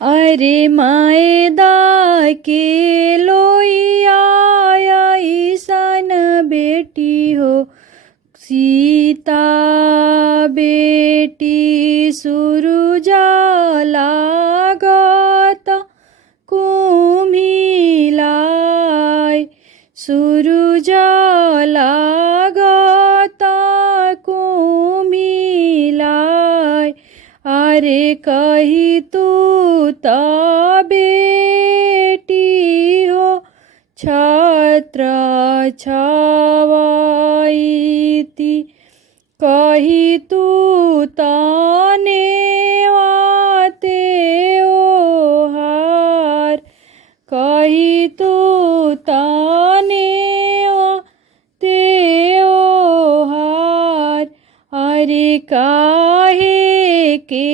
अरे मायदा के लोइया ईसन बेटी हो सीता बेटी सुरुजा लागत कुम्हिलाय सुरुजा लागत कुम्हिलाय। अरे कही तू त बेटी हो छत्र छावैती कही तू तने वाते ओहार कही तू तने वाते ओहार। अरे काहे के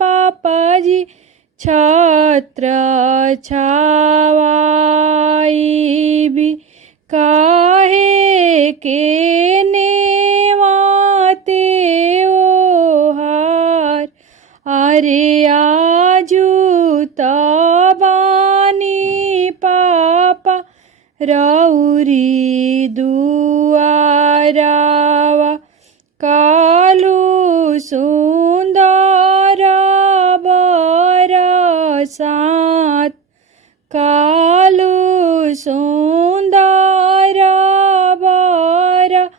पापाजी छत्र छावाई काहे के नेवाते ओहार। अरे आजू तबानी पापा रौरी दुआरावा कालू सुंदर बरसात कालू सुंदर बरसात।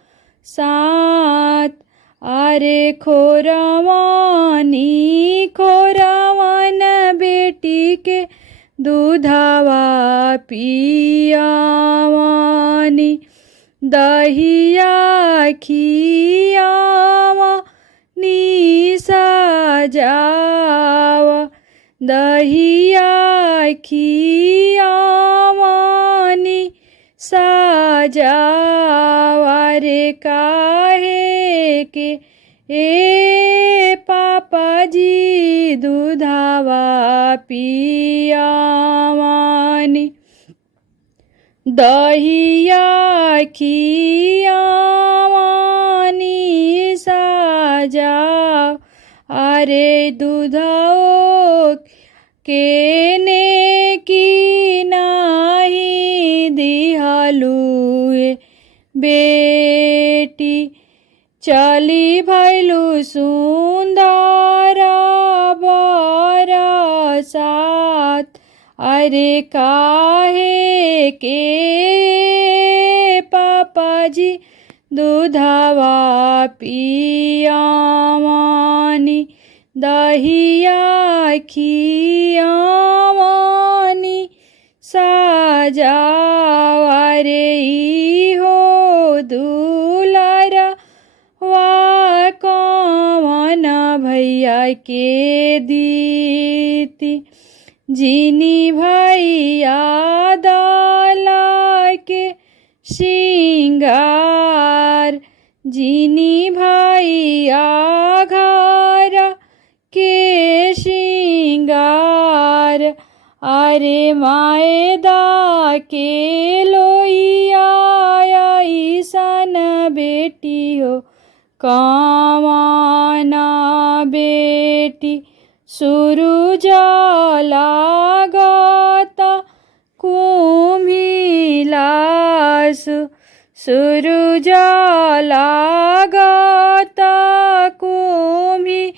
अरे खोरवानी खोरवन बेटी के दूधवा पियावानी दहिया खियावा नी सजावा दहिया खियावानी सजावा। रे काहे के ए पापाजी दूधवा पियावानी दहिया खियावानी सजाव। अरे दूधो के ने की नाही दिहलुए बेटी चली भैलू सुंदर बरसात। अरे काहे के पापाजी दूधवा पियावानी दहिया खियावानी सजावा। रे हो दुलारा वा कौन भैया के दीती जिनी भैया दाला के सिंगार जिनी भैया घर के सिंगार। अरे मायदा के लोइया ईसन बेटी हो कामना बेटी सुरुजा लागत कुम्हिलास सुरुजा लागत कुम्हिलास।